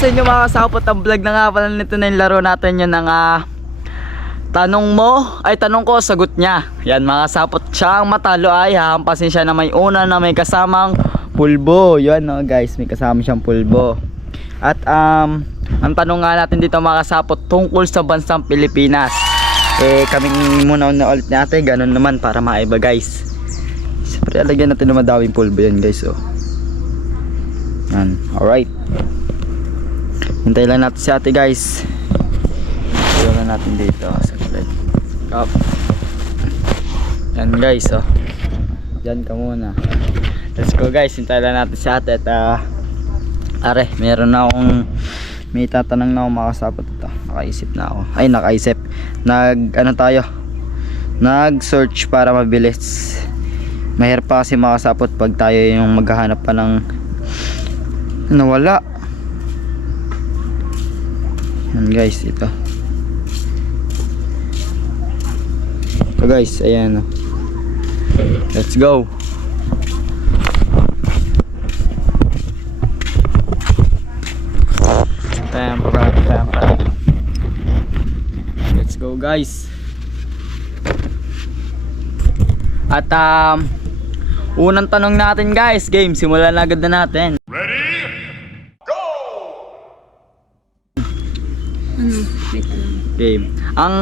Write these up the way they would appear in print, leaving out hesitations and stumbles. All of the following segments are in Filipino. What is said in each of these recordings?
sa inyo mga kasapot? Ang vlog na nga pala nito na yung laro natin yun ng tanong mo, ay tanong ko, sagot niya. Yan mga kasapot, siya ang matalo ay hahampasin siya na may una na may kasamang pulbo. Yan no guys, may kasama siyang pulbo. At ang tanong nga natin dito mga kasapot tungkol sa bansang Pilipinas. Kaming muna ulit natin, ganun naman para maiba guys. Siyempre alagyan natin na madawing pulbo yan guys. Oh. Yan, alright. Hintay lang natin si ate guys. Hintay lang natin dito sa kulit. Cup. Yan guys oh. Diyan ka muna. Let's go guys, hintay lang natin si ate. At are, meron na akong may tatanong na akong makasapot ito. Nakaisip na ako. Ay nakaisip. Ano tayo, nag search para mabilis. Mahirap pa kasi makasapot pag tayo yung maghahanap pa ng nawala. Yan guys, ito guys, ayan. Let's go. Let's go guys. At unang tanong natin guys, game, simulan na agad na natin. Game. Ang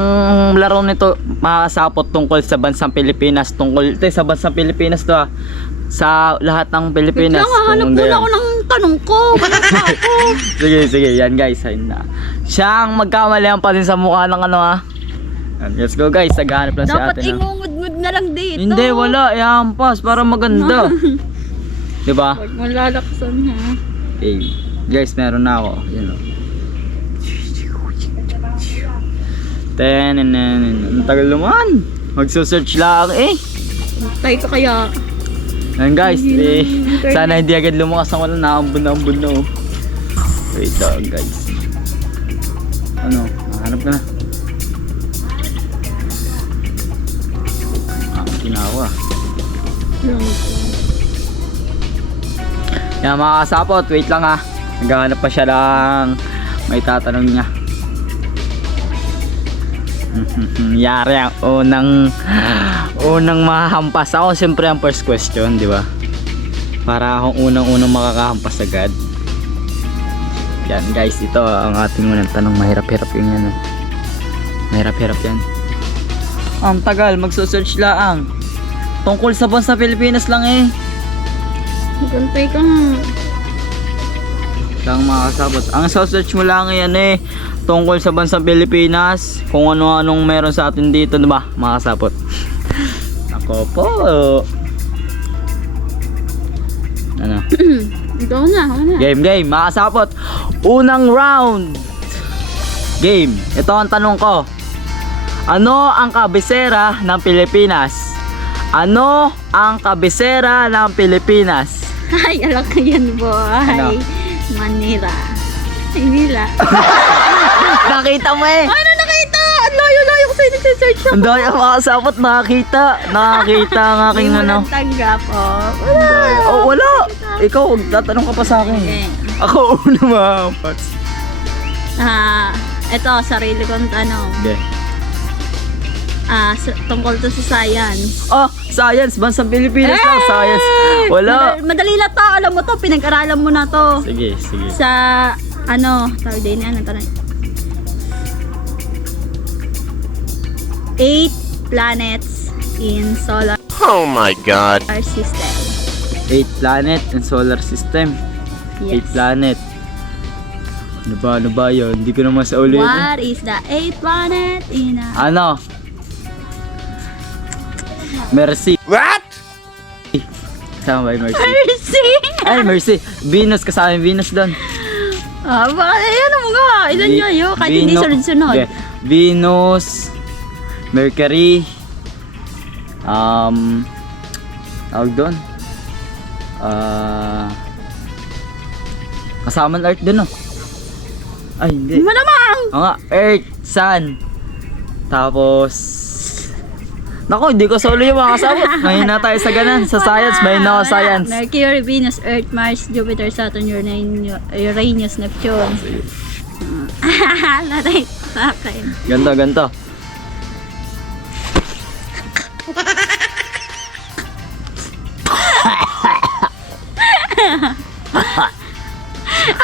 laro nito makasapot tungkol sa bansang Pilipinas, tungkol ito sa bansang Pilipinas to sa lahat ng Pilipinas. Hanap muna ako ng tanong ko. Sige, yan guys, ayun na. Siyang magkamalihan pa din sa mukha ng ano. Let's go guys, naghahanap lang si ate na. Dapat ingungud-ngud na lang dito. Hindi, wala, ihampas para maganda. Diba? Huwag mo lalaksan ha. Okay, guys, meron na ako. Yan o. Ang tagal naman. Magsusearch lang Tayo ka kaya. Yan guys, sana hindi agad lumakas ang wala, naambun na oh. Wait lang guys. Ano, nahanap ka na. Ginawa. Yan mga kasapot, wait lang ha. Naghahanap pa siya lang. May tatanong niya. Yari ang unang mahahampas. Ako siyempre ang first question, di ba? Para akong unang makakahampas agad. Yan guys, ito ang ating unang tanong. Mahirap-hirap yun yan. Mahirap-hirap yan. Ang tagal, magsusearch lang. Tungkol sa bansa Pilipinas lang Gantay ka nga. Lang mga kasabot. Ang search mo lang yan tungkol sa bansang Pilipinas, kung ano-anong meron sa atin dito, diba mga kasapot? Ako po. Ano? Ikaw na. Game mga kasapot. Unang round. Game. Ito ang tanong ko. Ano ang kabisera ng Pilipinas? Ano ang kabisera ng Pilipinas? Ay, alam ka yan boy. Ano? Manila. Manila. Nakita mo Ano nakita? Ang layo-layo ko sa'yo nag-search ako. Ang dami ang mga kasapot, nakakita ang aking ano. Hindi mo tanggap Wala. Ikaw, tatanong ka pa sa akin. Okay. Ako una mahampas. Ito, sarili kong tanong. Okay. Tungkol to sa science. Science, bansang Pilipinas lang, science. Wala. Madali lang to, alam mo to, pinag-aralan mo na to. Sige. Sa, tawag din yan, tanong. 8 planets in solar system. 8 planet in solar system. Yes. 8 planet. Ano ba yun? Hindi ko naman sa ulit. What is the 8th planet in a... Ano? Mercy. What? Kasama ba yung Mercy? Mercy! Ay, Mercy. Venus, kasama yung Venus doon. Baka ano mo nga, ilan nyo yun, kahit hindi sunod-sunod. Okay. Venus, Mercury, tawag doon. Kasama ng Earth doon Ay, hindi. Malamang! Oo nga, Earth, Sun. Tapos Nako, hindi ko solo yung mga kasabot. Mahina tayo sa ganan. Sa science, mahina ako sa science. Mercury, Venus, Earth, Mars, Jupiter, Saturn, Uranus, Neptune. Natay sa akin. Ganto, ganto.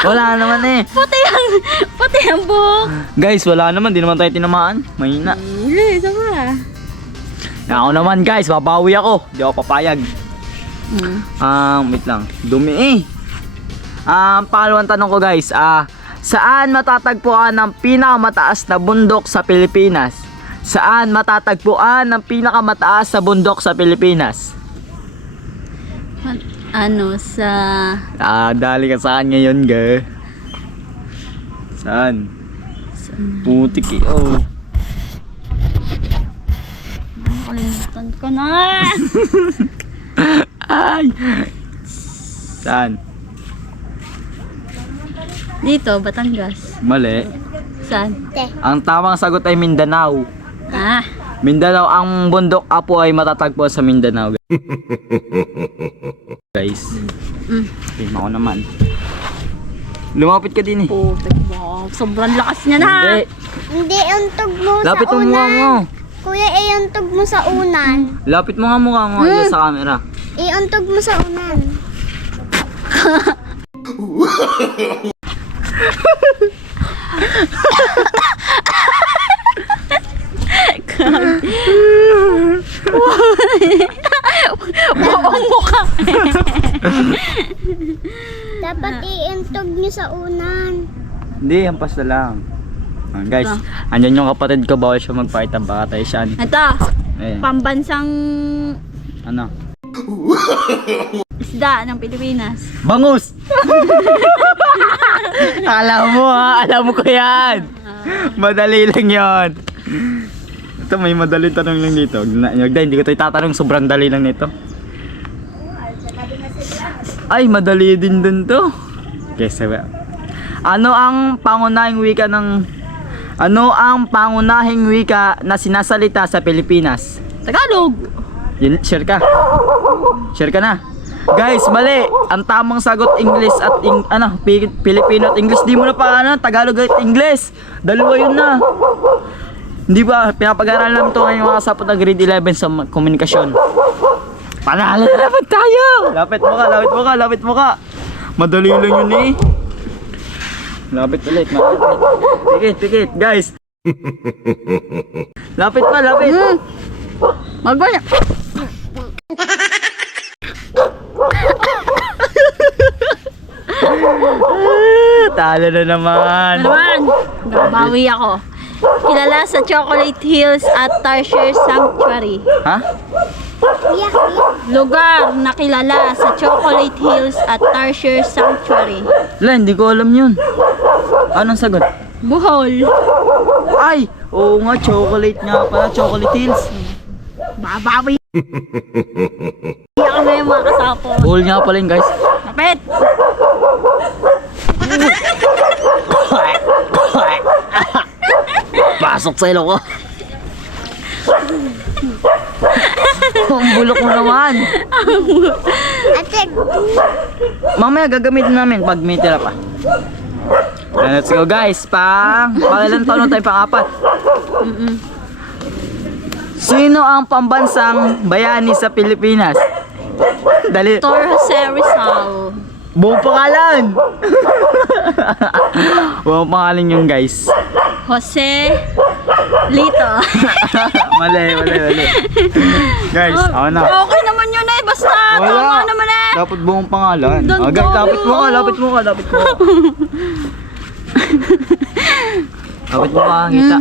Wala naman eh. Puti ang buhok. Guys, wala naman. Di naman tayo tinamaan. Mahina. Hindi, sama. Ako naman guys, babawi ako. Di ako papayag. Wait lang. Dumi eh. Pangalawang tanong ko guys. Saan matatagpuan ang pinakamataas na bundok sa Pilipinas? Saan matatagpuan ang pinakamataas na bundok sa Pilipinas? Ano, sa... Dali ka saan ngayon, ga? Saan? Putik eh. Oh. Nakalimutan ko na. Ay! Saan? Dito, Batangas. Mali. Saan? Ang tamang sagot ay Mindanao. Mindanao, ang bundok Apo ay matatagpo sa Mindanao. Guys. Tingnan ko naman. Lumapit ka din eh. Putik mo. Sobrang lakas niya na. Hindi. Hindi, untog mo Lapit sa mo mukha mo. unan. Kuya, iuntog mo sa unan. Lapit mo nga mukha mo sa camera. Iuntog mo sa unan. Buong mukha. Dapat iuntog niyo sa unan. Hindi, hampas na lang. Guys, andyan yung kapatid ko. Bawal siya magpakita. Baka tayo siya. Ito, Eh, pambansang ano? isda ng Pilipinas. Bangus! Alam mo ha, alam ko yan. Madali lang yon. Ito may madaling tanong lang dito. Hindi ko tayo tatanong, sobrang dali lang nito. Ay, madali din dun to. Okay, sabi. Ano ang pangunahing wika na sinasalita sa Pilipinas? Tagalog. Yun, share ka. Share ka na. Guys, mali. Ang tamang sagot English at Filipino at English. Di mo na pa Tagalog at English. Dalawa yun na. Hindi ba? Pinapag-aralan namin ito ngayong mga sapot ng grade 11 sa komunikasyon. Panalo na naman tayo. Lapit mo ka, lapit mo ka, lapit mo ka. Madali lang yun eh. Lapit ulit, malapit. Pikit, pikit, guys. Lapit pa, lapit. Magwala. Talo na naman. Babawi ako. Kilala sa Chocolate Hills at Tarsier Sanctuary. Ha? Lugar na kilala sa Chocolate Hills at Tarsier Sanctuary. Wala, hindi ko alam yun. Anong sagot? Bohol. Ay! Oo nga, chocolate nga pala. Chocolate Hills. Babawi. Hindi ako ngayon mga kasapo. Bohol nga pala yun, guys. Kapit. Pasok sa ilong ko. Ang bulok mo naman. Ate, Mamaya gagamitin namin pag may tira pa. Let's go guys. Pangilan taon na tayo, pang-apat. Sino ang pambansang bayani sa Pilipinas? Dali. Tor Jose Rizal. Buong pangalan. Buong pangalan yung guys. Jose Lito. Mali. Guys, ako na. Okay naman yun eh. Basta tama naman eh. Dapat buong pangalan. Doon, Guys, doon. lapit mo ka. Lapit mo ka. Kita.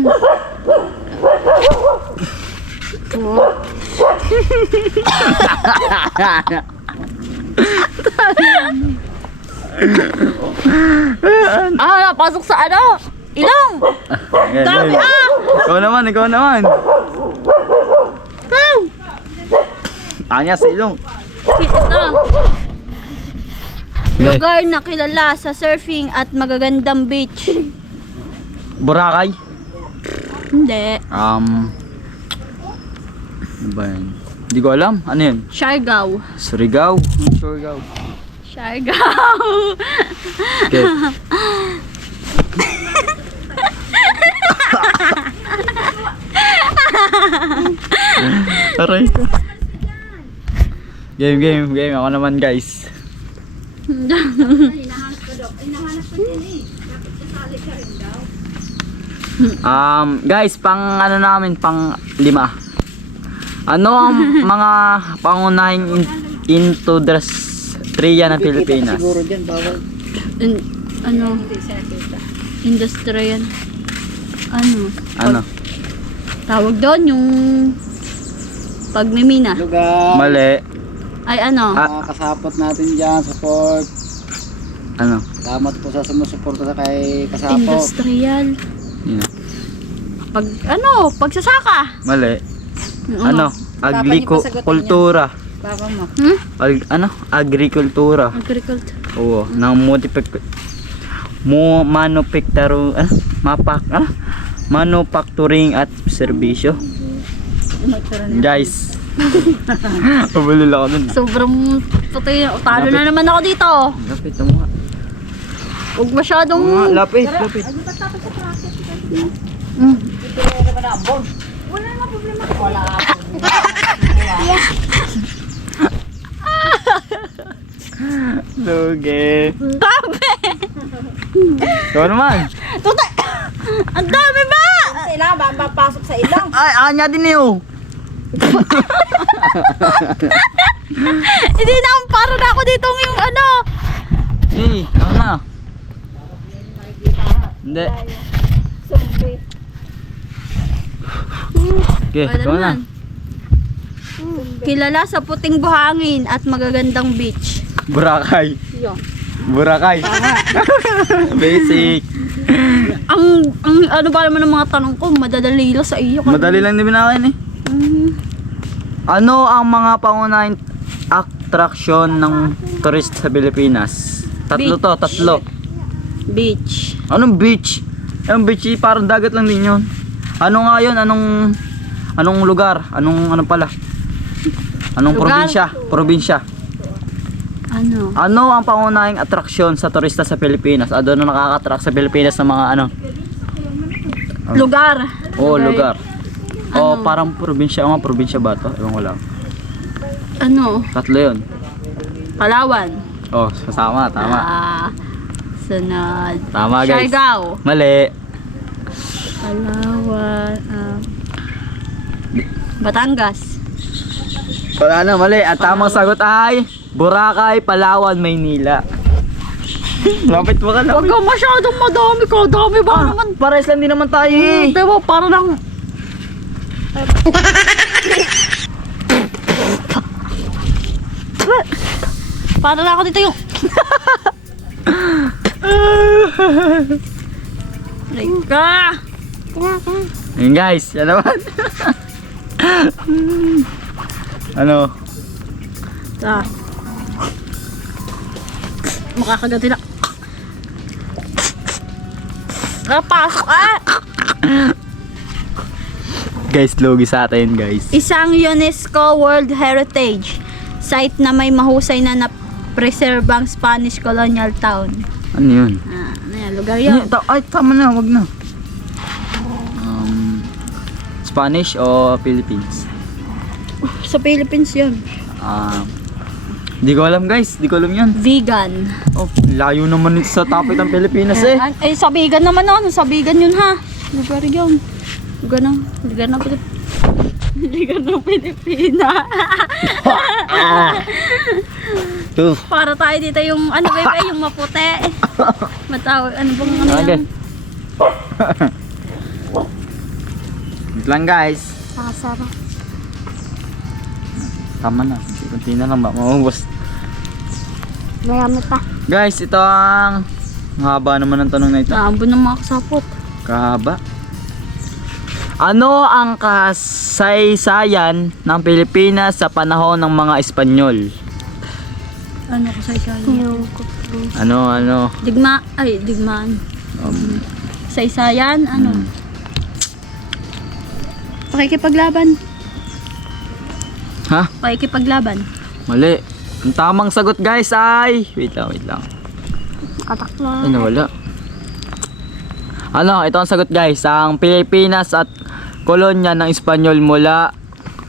Napasok sa ano? Ilong. Dami Ikaw naman. Anya sa ilong. Ito. Lugar na kilala sa surfing at magagandang beach. Boracay. Hindi. Ano ba yan? Hindi ko alam. Ano yun? Siargao. Surigao. Surigao. Siargao. Okay. Aray ko. Game. Ako naman guys. Guys, pang ano namin, pang 5. Ano ang mga pangunahing industriya ng Pilipinas? Siguro dyan, bawal. Ano? Industrial. Ano? Tawag doon yung pagmimina. Lugar. Mali. Ay ano? Mga kasapot natin dyan, support. Ano? Salamat po sa sumusuporta sa kay kasapo. Industrial. Yun. Pagsasaka. Mali. Yung Ano? Agrikultura. Baba mo. Agrikultura. Agriculture. Oo, ng manufacturing at serbisyo. Guys. Pabulil ako dun. Sobrang patay. Talo na naman ako dito. Lapit mo nga. Huwag masyadong... Lapit. Lugi. Dami! Ikaw naman. Tutay! Ang dami ba? Kailangan ba mapasok sa ilang? Ay, anya din yun. Hindi na, para na ako dito yung ano. Ako na. Hindi. Okay, Wala ikaw na. naman. Kilala sa puting buhangin at magagandang beach. Boracay. Yo. Boracay. Basic. Ang ano ba naman ng mga tanong ko, madadali lang sa iyo. Madali lang din akin eh. Mhm. Ano ang mga pangunahing attraction ng turist sa Pilipinas? Tatlo. Beach. Anong beach? Yung beach parang dagat lang din yun. Ano nga yun? Anong lugar? Ano pala? Anong Lugar? Probinsya? Ano? Ano ang pangunahing atraksyon sa turista sa Pilipinas? Ano nakaka-attract sa Pilipinas ng mga ano? Lugar. Oo, lugar. O Ano? parang probinsya. O nga, probinsya ba ito? Ewan ko lang. Ano? Tatlo yun. Palawan. Oh, kasama. Tama. Sunod. Tama guys. Siargao. Mali. Palawan. Batangas. Wala na, mali. At tamang sagot ay Boracay, Palawan, Maynila. Lapit mo ka, Huwag lapit. ka masyadong madami ka. Dami ba naman? Pares lang din naman tayo eh. Diba, para lang... para na ako dito yung... Rika! Yun guys, yan naman. Ano? Makakaganti na. Pasok Guys, logi sa atin guys. Isang UNESCO World Heritage site na may mahusay na na-preserbang Spanish colonial town. Ano yun? Ano yan, lugar yun. Ay, tama na, wag na. Spanish o Philippines? Sa Philippines yun. Di ko alam guys, di ko alam yun. Vegan. Oh, layo naman ito sa topic ng Pilipinas eh. Ay, sa vegan naman nun. Sa vegan yun ha. Lugar yun. Lugar ng Pilipina. Para tayo dito yung ano bebe, yung maputi. Matawag, ano bang ano Okay. yan? Wait lang guys. Pasara. Tama na, kunti na lang ba, maubos. Marami pa. Guys, ito ang haba naman ng tanong na ito. Naambon ng mga kasapot. Kahaba. Ano ang kasaysayan ng Pilipinas sa panahon ng mga Espanyol? Ano ko sa isayan? Ano? Digmaan. Saysayan, ano? Pakikipaglaban. Ha? Pakikipaglaban. Mali. Ang tamang sagot guys ay... Wait lang. Katakla. Ay, nawala. Ano, ito ang sagot guys. Ang Pilipinas at kolonya ng Espanyol mula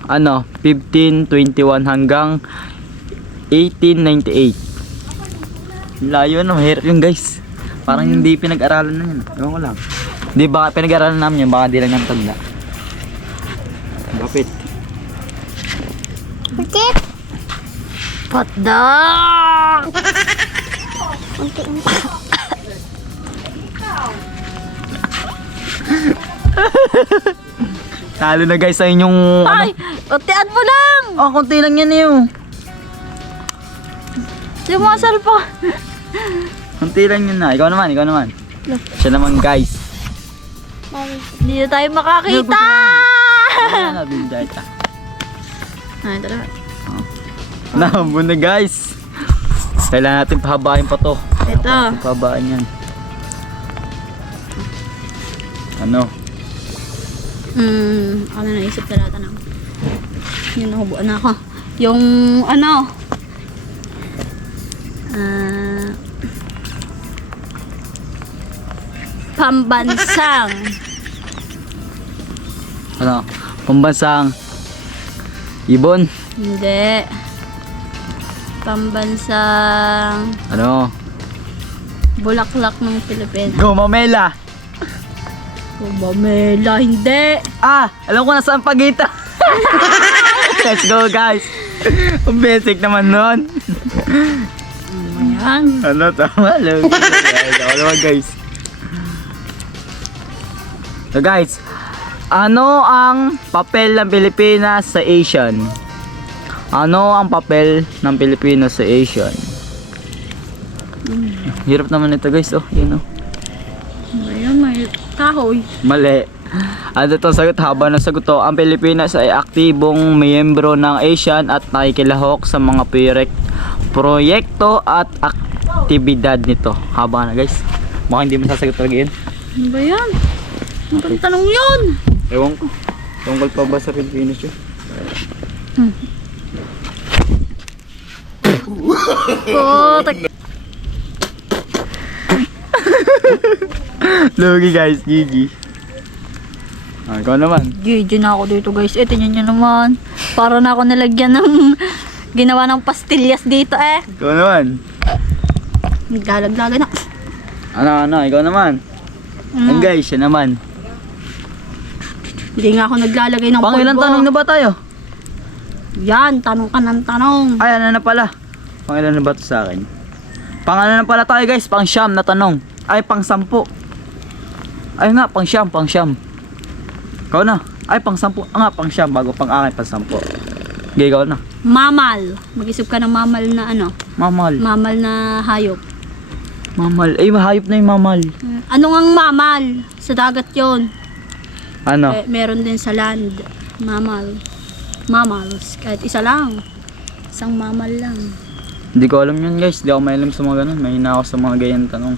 1521 hanggang 1898. Layo na, mahirap yun guys. Parang hindi pinag-aralan na yun. Ewan ko lang. Di ba pinag-aralan namin yun, baka di lang ng tanda. Kapit. Bakit? Patdak! Unti-unti. Talo na guys sa inyong... Ay! Untian mo lang! Oh, konti lang yan yun. Sumasal pa. Konti lang yun na. Ikaw naman. Siya naman guys. Hindi na tayo makakita! Ano, binjay ka. Ay, tara. Nahambun na guys. Kailangan natin pahabain pa to. Ito. Pahabaan yan. Ano? Ano naisip na natin ako? Yun, nahubuan na ako. Yung pambansang Ano? Pambansang ibon. hindi pambansang Ano? bulaklak ng Pilipinas. Gumamela. Kumamela, hindi. Ah! Alam ko na saan pagita. Let's go guys. Ang basic naman nun. Ayan. Ano? Tama lang. Ako naman guys. So guys, ano ang papel ng Pilipinas sa Asian? Ano ang papel ng Pilipinas sa Asian? Hirap naman ito guys. Oh, yun oh. Ayan, may kahoy. Mali. Ano ito sagot? Haba ng sagot to. Ang Pilipinas ay aktibong miyembro ng ASEAN at nakikilahok sa mga proyekto at aktibidad nito. Haba na guys. Mukhang hindi mo sasagot talaga yun. Ano ba yan? Ano pang tanong yun? Ewan ko. Tungkol pa ba sa Pilipinas yun? Putak. Lugi guys, Gigi. Ah, ikaw naman. GG na ako dito guys. Tingnan nyo naman. Para na ako nilagyan ng ginawa ng pastillas dito eh. Ikaw naman. Naglalaglagan na. Ano, ikaw naman. Ang guys, siya naman. Hindi nga ako naglalagay ng Pang ilang tanong na ba tayo? Yan, tanong ka ng tanong. Ay, ano na pala? Pang ilan na ba ito sa akin? Pang ano na pala tayo guys? Pang siyam na tanong. Ay, pang 10. Ay nga, pang siyam. Ikaw na. Ay, pang 10. Nga, pang siyam. Bago pang akin, pang 10. Okay, ikaw na. Mamal. Mag-isip ka ng mamal na ano? Mamal. Mamal na hayop. Mamal. Ay, mahayop na yung mamal. Ano ngang mamal? Sa dagat yon. Ano? Meron din sa land. Mamal. Mammals. Kahit isa lang. Isang mamal lang. Hindi ko alam yun guys. Hindi ako may alam sa mga ganun. Mahina ako sa mga ganyan tanong.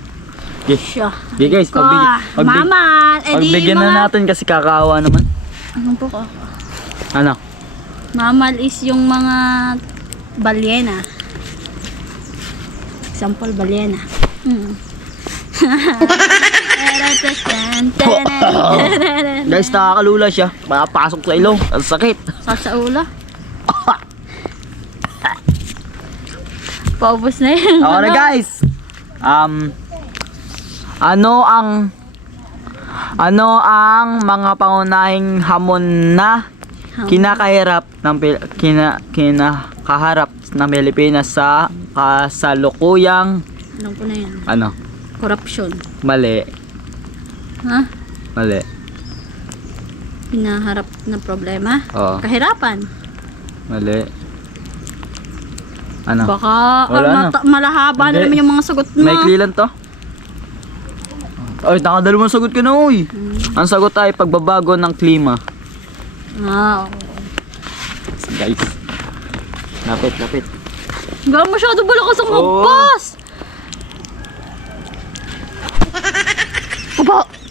Okay. Siya. Okay guys, Mamal. pagbigyan na natin kasi kakaawa naman. Ano po ko? Ano? Mamal is yung mga balyena. Example, balyena. Guys, nakakalula siya. Makapasok sa ilong. Ang sakit. Sa ulo. Paubos na yun. Okay na guys. Ano ang mga pangunahing hamon na kinakaharap ng Pilipinas sa kasalukuyang Alam ko na yan. ano? Corruption. Mali. Ha? Mali. Hinaharap na problema? Oo. Kahirapan? Mali. Ano? Baka Wala na. malahaba na Hindi. naman yung mga sagot mo. Maikli lang to. Ay, nakadalawang sagot ka na, uy. Ang sagot ay pagbabago ng klima. Oo. Guys. Lapit. Gano'n masyado balakas ang Oo. hampas!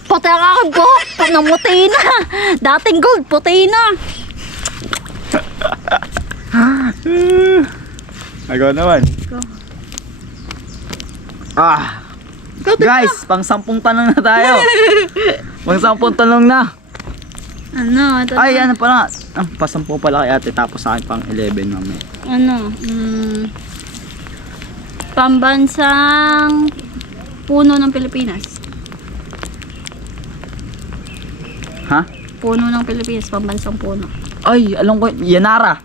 Pati ang aking ko! Namuti na! Dating gold, puti na! Agaw naman. Go. Guys, pang 10 tanong na tayo. Pang 10 tanong na. Ano? Ito Ay, na. ano pala. Pa 10 pala kay ate, tapos sa akin pang 11 mamaya. Ano? Pambansang puno ng Pilipinas. Ha? Puno ng Pilipinas, pambansang puno. Ay, alam ko, Yanara.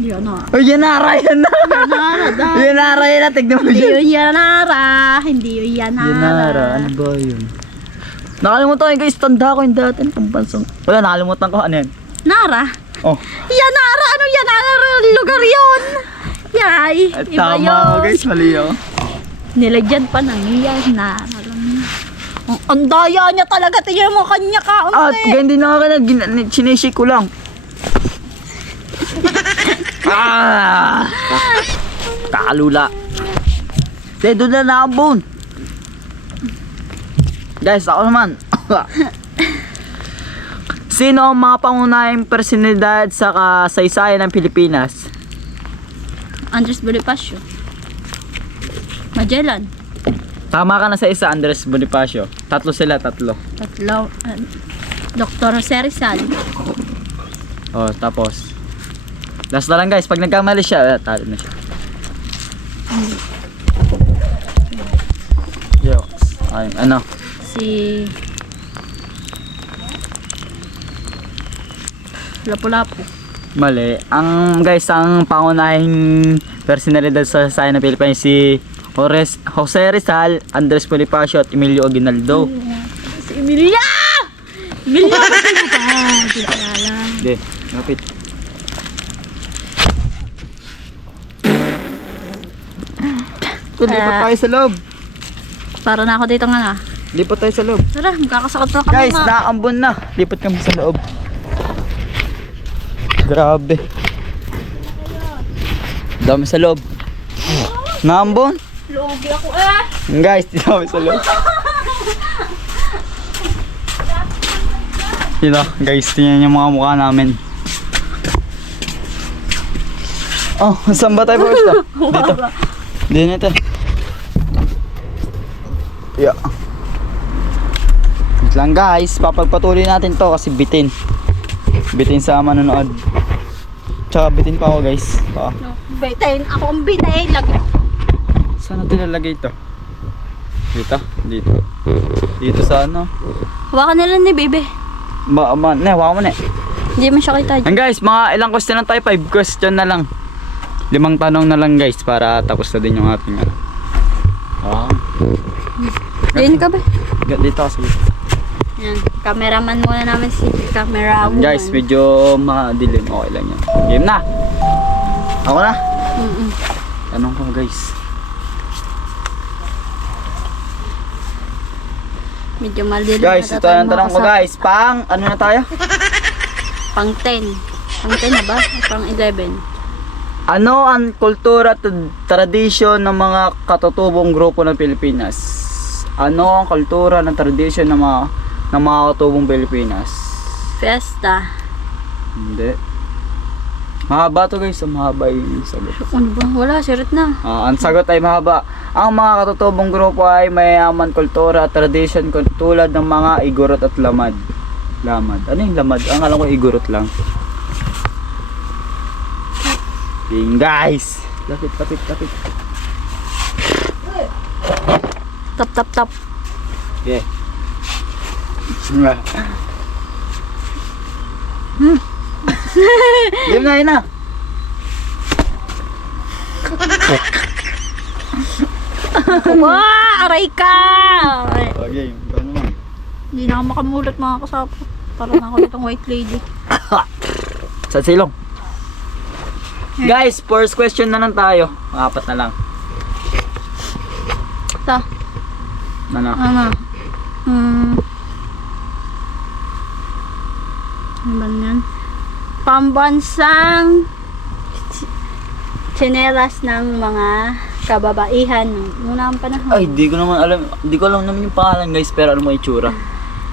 Yan na. Ay, Yanara, Yanara. Yanara, yan na, tignan mo Hindi yun. yun Yanara. Hindi yun Yanara. Yanara, ano ba yun? Nakalimutan ko guys, tanda ko yung dati ng pambansang. Wala, nakalimutan ko, ano yan? Nara? Oh, Yanara? Ano Yanara? Lugar yun. Yay. ay, Iba tama yun. ko guys, mali ako. Nilagyan pa ng Yanara. Ang daya niya talaga. Tingnan mo kanya ka. At ganyan din na ako na, sinishake ko lang. Kakalula. Hindi, doon na nakabone. Guys, ako naman. Sino ang mga pangunahing personalidad sa kasaysayan ng Pilipinas? Andres Bonifacio. Magellan. Tama ka na sa isa, Andres Bonifacio. Tatlo sila, tatlo. Tatlo. Dr. Jose Rizal. Oh, tapos. Last na lang guys, pag nagkamali siya, talo na siya. Yo. Ay, ano? Si Lapu-Lapu. Mali. Ang guys, ang pangunahing personalidad sa kasaysayan ng Pilipinas si Jose Rizal, Andres Bonifacio at Emilio Aguinaldo. Si Emilia! Emilia! Hindi ko alam. Hindi, kapit. Lipat tayo sa loob. Para na ako dito nga na. Lipat tayo sa loob. Tara, magkakasakot na kami Guys, nga. naambon na. Lipat kami sa loob. Grabe. Dami sa loob. Naambon. Lugi ako eh! Guys, dami sa loob. Dito, guys, tingnan yung mga mukha namin. Oh, saan ba tayo pupunta? Dito. Dito. Yeah. Wait lang guys, papagpatuloy natin to kasi bitin. Bitin sa manonood. Tsaka bitin pa ako guys. Bitain, ako ang bitain. Saan natin lalagay ito? Dito? Dito. Dito sa ano? Hawakan nila ni Bebe. Hawakan mo na. Hindi man siya kita. And guys, mga ilang question na tayo? 5 question na lang. 5 tanong na lang guys para tapos na din yung ating ano. Diyan ka ba? Dito kasi. Yan. Cameraman muna namin si camera woman. Guys, medyo madilim. Okay lang yan. Game na. Ako na. Tanong ko guys. Medyo madilim. Guys, ito ang tanong ko guys. Pang, ano na tayo? Pang 10. Pang 10 na ba? O pang 11? Ano ang kultura at tradisyon ng mga katutubong grupo ng Pilipinas? Ano ang kultura at tradisyon ng mga katutubong Pilipinas? Fiesta. Hindi. Mahaba to guys. Mahaba yung sagot. Ano ba? Wala, sirit na. Ang sagot ay mahaba. Ang mga katutubong grupo ay mayaman kultura at tradisyon tulad ng mga igorot at lamad. Lamad. Ano yung lamad? Ang alam ko igorot lang. Yung guys. Lapit. Tap. Okay. Game na, yun na. Wow! Aray ka! Okay, ikaw naman. Hindi na ako makamulot mga kasapo. Para na ako itong white lady. Sa silong. Guys, first question na lang tayo. Apat na lang. Ito. Ano? Ano ba yan? Pambansang tsinelas ng mga kababaihan ng unang panahon. Ay, di ko naman alam. Di ko alam naman yung pangalan guys, pero alam mo itsura.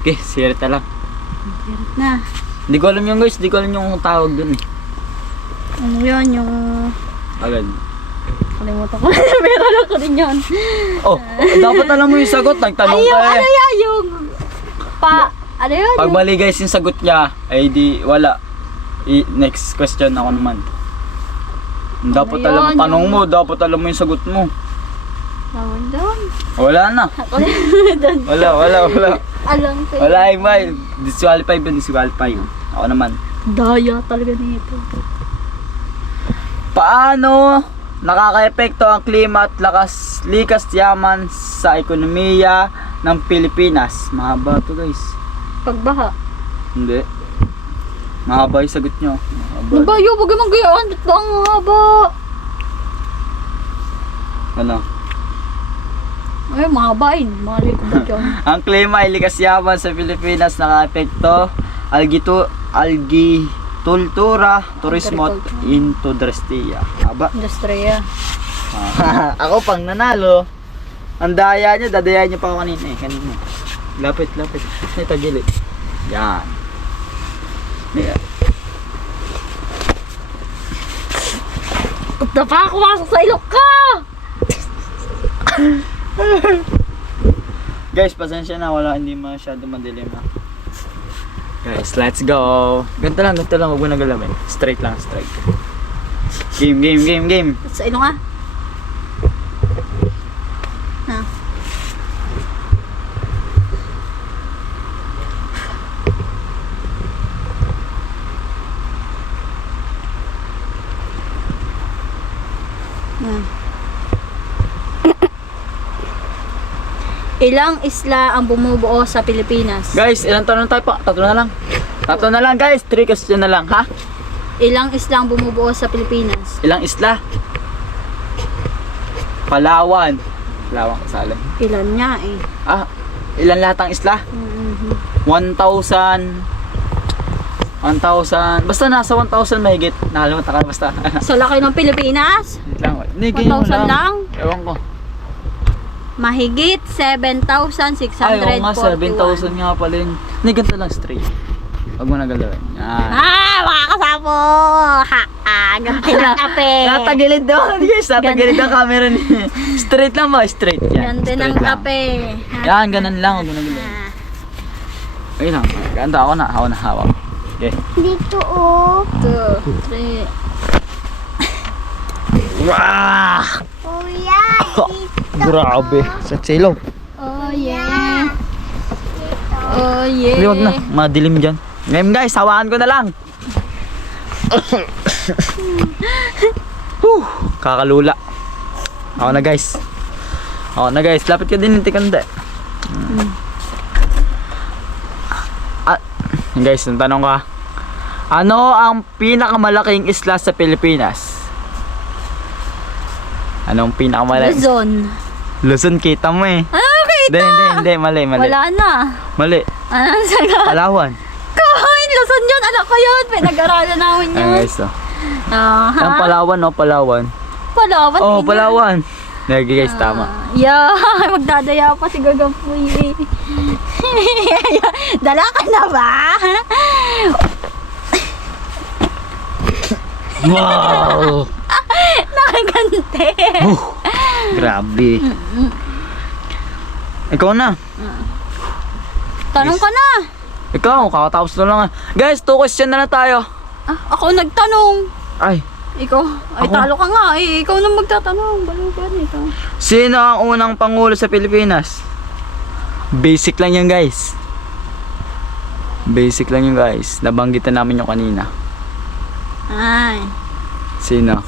Okay, sirita lang. Na. Di ko alam yung guys, di ko alam yung tawag dun eh. Ano yan, yung... Agad. Kalimutan ko na, meron ako din yun. Oh, dapat alam mo yung sagot. Nagtanong ka Ano eh. yan, yung... Ano yun? Pag mali guys yung sagot niya, ay di wala. Next question ako naman. Dapat Ano alam mo, yun? tanong mo, dapat alam mo yung sagot mo. Tawag doon. Wala na. Kalimutan. Wala. Alam ko yun. Wala yung bay. Disqualify ba? Disqualify. Ako naman. Daya talaga nito. Paano nakaka-epekto ang klima at likas yaman sa ekonomiya ng Pilipinas? Mahaba to guys. Pagbaha. Hindi. Mahaba yung sagot nyo. Mahaba. Ano ba yun? Huwag naman gayaan. Ba't ba ang haba? Ano? Ay, mahabain. Malay ko ba dyan? Ang klima ay likas yaman sa Pilipinas nakaka-epekto algikultura, turismo at industria. Aba. Industriya. Ako pang nanalo. Ang daya niya, dadayain niyo pa ako kanina eh. Kanina. Lapit. Ito gilid. Yan. Yan. Punta pa ako masok sa ilok ka! Guys, pasensya na. Hindi masyado madilim na. Guys, let's go. Ganito lang. Huwag mo na galawin. Straight lang, straight. Game. Sa ilok nga. Ha? Ilang isla ang bumubuo sa Pilipinas? Guys, ilang tanong tayo pa? Tatlo na lang guys. 3 question na lang, ha? Ilang isla ang bumubuo sa Pilipinas? Ilang isla? Palawan kasali. Ilan niya eh? Ilan lahat ang isla? 1,000. Basta nasa 1,000 mahigit. Nakalimutan ka basta. Sa laki ng Pilipinas? Wait lang. Hindi, 1,000 lang? Ewan ko. Mahigit 7,641. Ay, oo nga, 7,000 nga pala yun. Hindi, ganito lang straight. Huwag mo na galawin. Yan. Mga kasapo! Ganti ng kape. Natagilid daw. Yes, natagilid ang camera ni. Straight lang ba? Straight. Yan. Ganti ng Straight lang. kape. Yan, ganun lang. Huwag mo na galawin. Ayun lang. Ganda ako na. Hawak. Okay. Dito oh. 2, 3. Wow! Kuya, dito. Grabe. Sa silong. Oh yeah. Oh yeah. Hindi, wag na. Madilim dyan. Ngayon guys, hawaan ko na lang. Kakalula. Ako na guys. Lapit ka din, hindi kanda. Guys, ang tanong ka. Ano ang pinakamalaking isla sa Pilipinas? Anong pinakamalaking? Luzon, kita mo eh. Ano kita? Hindi, mali. Wala na. Mali. Anong sagot? Palawan. Kain, Luzon yun. Anak ko yun. Pinag-aralan namin yun. Guys, ang Palawan, no? Palawan. Palawan? Oh, ina. Palawan. Lagi guys, tama. Yeah, magdadaya pa si Gagampuy. Dala ka na ba? Wow! Nakagante. Grabe. Ikaw na. Tanong ka na. Ikaw, kakatapos na lang. Guys, 2 question na lang tayo. Ako nagtanong. Ay, Ikaw, ay Ako? talo ka nga. Ikaw na magtatanong. Balugan ito. sino ang unang pangulo sa Pilipinas? Basic lang yan guys. Nabanggitan namin yung kanina. Ay. Sino?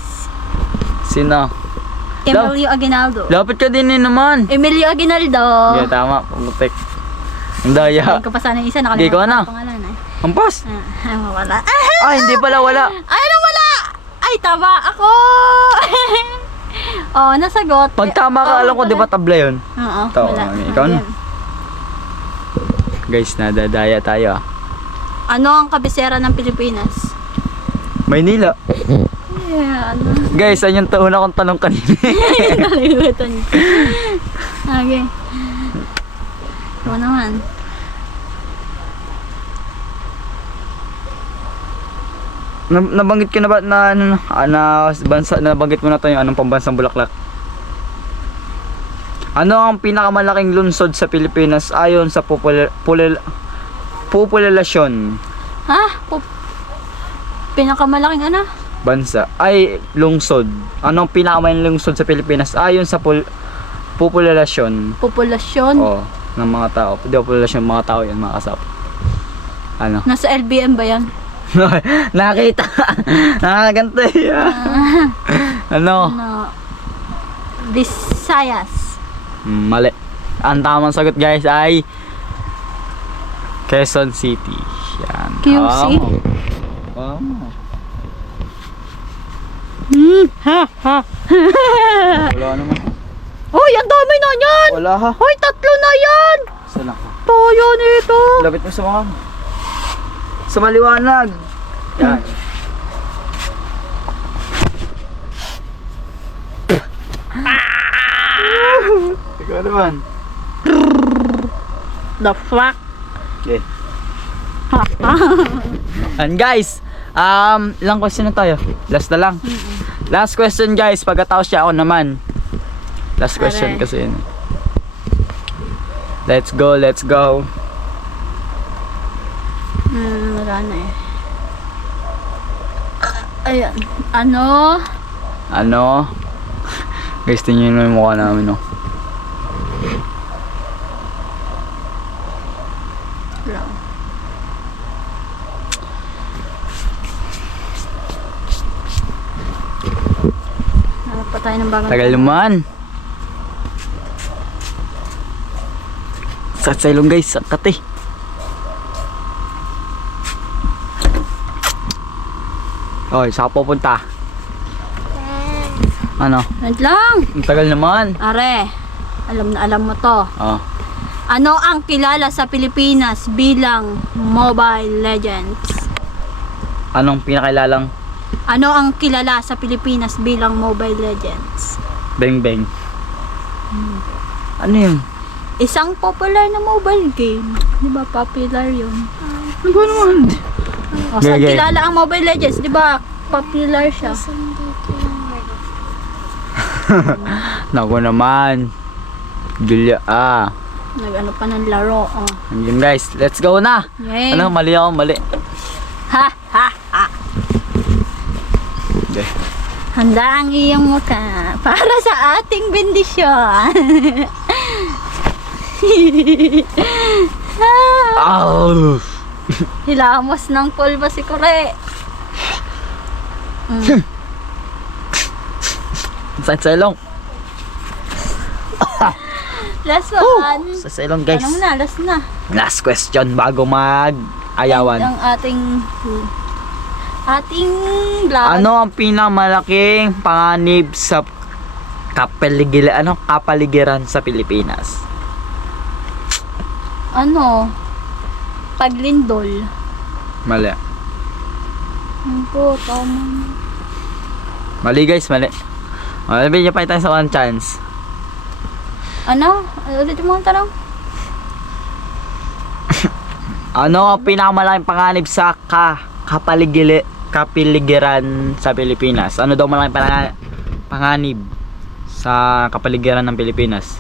Emilio Aguinaldo. Lapit ka din naman. Emilio Aguinaldo. Yeah, tama. Pumutik. Ang daya. Hindi ko pa sana isa. Hindi ko Nakalimutan na. ang pangalan. Ampas. Wala. Hindi pala wala. Ay, ano wala? Ay, tama ako. Oh, nasagot. Pag tama ka, alam ko, di ba tabla yun? Oo, Ito, wala. ikaw na. Ayan. Guys, nadadaya tayo. Ano ang kabisera ng Pilipinas? Maynila. Yeah, ano? Guys, yan yung taon akong tanong kanina. Nakalimutan ko. Okay. Ikaw naman. Nabanggit ko na ba na ano na bansa, nabanggit mo na tayo anong pambansang bulaklak? Ano ang pinakamalaking lungsod sa Pilipinas ayon sa populasyon? Ha? Pinakamalaking ano? Bansa ay lungsod. Ano ang pinakamalaking lungsod sa Pilipinas ayon sa populasyon? Populasyon? Oh, ng mga tao. Hindi populasyon ng mga tao yan, mga kasap. Ano? Nasa LBM ba yan? Nakita. Ganito yan. Ano? Ano? Visayas. Mali. Ang tamang sagot guys ay Quezon City. Yan. QC? Tama. Wala naman. Hoy, ang dami na yan! Wala ha. Hoy, 3 na yan! Saan ako? Toyo nito! Lapit mo sa mga sa maliwanag. Yan. Ikaw naman. The fuck? Okay. And guys, ilang question na tayo? Last na lang. Last question guys, pagkatapos siya ako naman. Last question Are. kasi yun. Let's go, let's go. Wala na eh. Ayan. Ano? Ano? Guys, tingnan nyo yung mukha namin, no? Lang. Hanap pa tayo ng bagong Tagal naman. Sakit sa ilong guys, sakit eh. Oy, saan ka pupunta? Ano? Wait lang. Ang tagal naman. Are, alam na alam mo to. Oh. Ano ang kilala sa Pilipinas bilang Mobile Legends? Anong pinakailalang Ano ang kilala sa Pilipinas bilang Mobile Legends? bang bang? Ano yun? Isang popular na mobile game. Di ba popular yun? Ano ba naman? O, saan Gay. kilala ang Mobile Legends? Di ba popular siya? Naku naman. Gilya Nag-ano pa ng laro. Oh. Yun guys, let's go na. Yay. Ano, mali ako, mali. Ha ha ha. Okay. Handa ang iyong mukha para sa ating bendisyon. Ow! Hilamos ng pulbo si Kore. Sakit sa ilong. Last one. Sakit sa ilong guys. Anong na? Last na. Last question bago mag-ayawan. Ang ating vlog. Ano ang pinakamalaking panganib sa kapaligiran sa Pilipinas? Ano? Paglindol. Mali. Ano po? Tama. Mali guys, mali. Bigyan pa tayo sa one chance. Ano? Ulit mo ang tanong? Ano ang pinakamalaking panganib sa kapaligiran sa Pilipinas? Ano daw malaking panganib sa kapaligiran ng Pilipinas?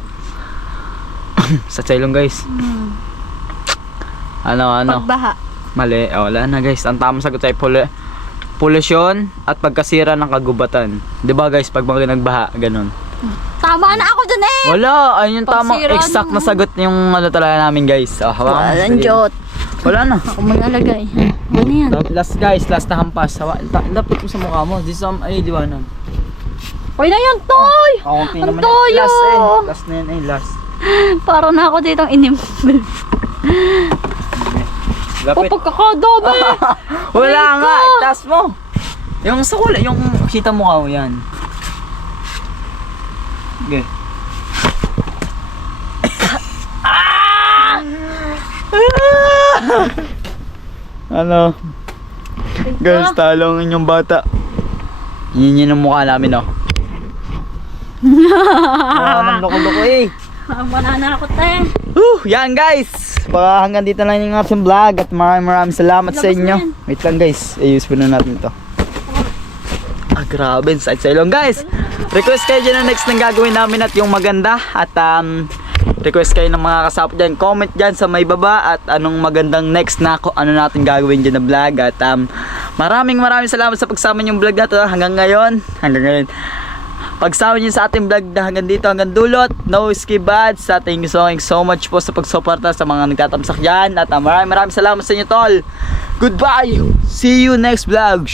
Sa Ceylon guys. Ano? Pagbaha. Mali. Wala na guys. Ang tamang sagot ay polusyon at pagkasira ng kagubatan. 'Di ba guys, pag mga nagbaha, ganun. Tama na ako dun eh! Wala, ayun yung tamang Pagsira exact na ng- sagot yung ano talaga namin guys. Hawakan mo. Walang jot. Wala na. Ako maglalagay. Ano yan? Last guys, last na hampas. Lapit mo sa mukha mo. This ay liwanag. Uy na yan, Toy! Kaunti Ang naman. toyo! Last last na yan last. Parang na ako ditong inimbel. Lapit. Pagkakadami! Wala Aray nga, ko! itaas mo. Yung sa kulay, yung kita mo ka yan. Okay. Ano? Guys, talo ang inyong bata. Yun ang mukha namin, oh. Ang loko-loko eh. Mananakot tayo. Yan guys. Hanggang dito lang yung ating vlog at maraming salamat sa Labas inyo. na yan. Wait lang guys, ayos po na natin ito. Grabe, side sa ilong. Guys, request kayo dyan na next nang gagawin namin at yung maganda. At request kayo ng mga kasapot dyan. Comment dyan sa may baba at anong magandang next na ano natin gagawin dyan na vlog. At maraming salamat sa pagsama yung vlog na to hanggang ngayon. Pagsama nyo sa ating vlog na hanggang dito, hanggang dulot. No skip ads. Thank you so much po sa pagsuporta sa mga nagtatamsak dyan. At maraming salamat sa inyo tol. Goodbye. See you next vlog.